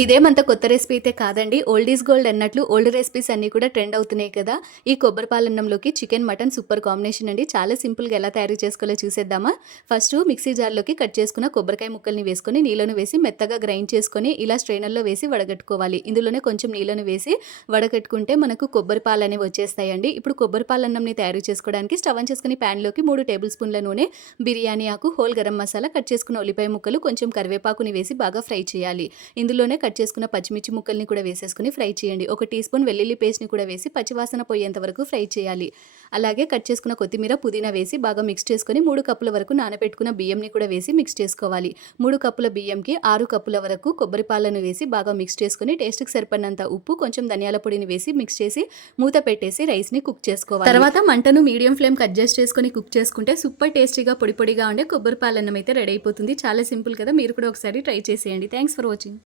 ఇదేమంత కొత్త రెసిపీ అయితే కాదండి. ఓల్డ్ ఈజ్ గోల్డ్ అన్నట్లు ఓల్డ్ రెసిపీస్ అన్నీ కూడా ట్రెండ్ అవుతున్నాయి కదా! ఈ కొబ్బరి పాలన్నంలోకి చికెన్, మటన్ సూపర్ కాంబినేషన్ అండి. చాలా సింపుల్‌గా ఎలా తయారు చేసుకోవాలో చూసేద్దామా? ఫస్టు మిక్సీ జార్‌లోకి కట్ చేసుకున్న కొబ్బరికాయ ముక్కల్ని వేసుకొని నీళ్ళను వేసి మెత్తగా గ్రైండ్ చేసుకొని ఇలా స్ట్రైనర్‌లో వేసి వడగట్టుకోవాలి. ఇందులోనే కొంచెం నీళ్ళను వేసి వడగట్టుకుంటే మనకు కొబ్బరి పాలనేవి వచ్చేస్తాయండి. ఇప్పుడు కొబ్బరి పాలన్నంని తయారు చేసుకోవడానికి స్టవ్ ఆన్ చేసుకొని ప్యాన్‌లోకి 3 టేబుల్ స్పూన్ల నూనె, బిర్యానీ ఆకు, హోల్ గరం మసాలా, కట్ చేసుకున్న ఉల్లిపాయ ముక్కలు, కొంచెం కరివేపాకుని వేసి బాగా ఫ్రై చేయాలి. ఇందులోనే కట్ చేసుకున్న పచ్చిమిర్చి ముక్కల్ని కూడా వేసేసుకొని ఫ్రై చేయండి. ఒక టీ స్పూన్ వెల్లుల్లి పేస్ట్‌ని కూడా వేసి పచ్చివాసన పోయేంత వరకు ఫ్రై చేయాలి. అలాగే కట్ చేసుకున్న కొత్తిమీర, పుదీనా వేసి బాగా మిక్స్ చేసుకొని 3 కప్పుల వరకు నానబెట్టుకున్న బియ్యంని కూడా వేసి మిక్స్ చేసుకోవాలి. 3 కప్పుల బియ్యంకి 6 కప్పుల వరకు కొబ్బరి పాలను వేసి బాగా మిక్స్ చేసుకొని టేస్ట్‌కి సరిపడినంత ఉప్పు, కొంచెం ధనియాల పొడిని వేసి మిక్స్ చేసి మూత పెట్టేసి రైస్‌ని కుక్ చేసుకోవాలి. తర్వాత మంటను మీడియం ఫ్లేమ్‌కి అడ్జస్ట్ చేసుకొని కుక్ చేసుకుంటే సూపర్ టేస్టీగా పొడి పొడిగా ఉండే కొబ్బరి పాలన్నం అయితే రెడీ అయిపోతుంది. చాలా సింపుల్ కదా! మీరు కూడా ఒకసారి ట్రై చేసేయండి. Thanks for watching.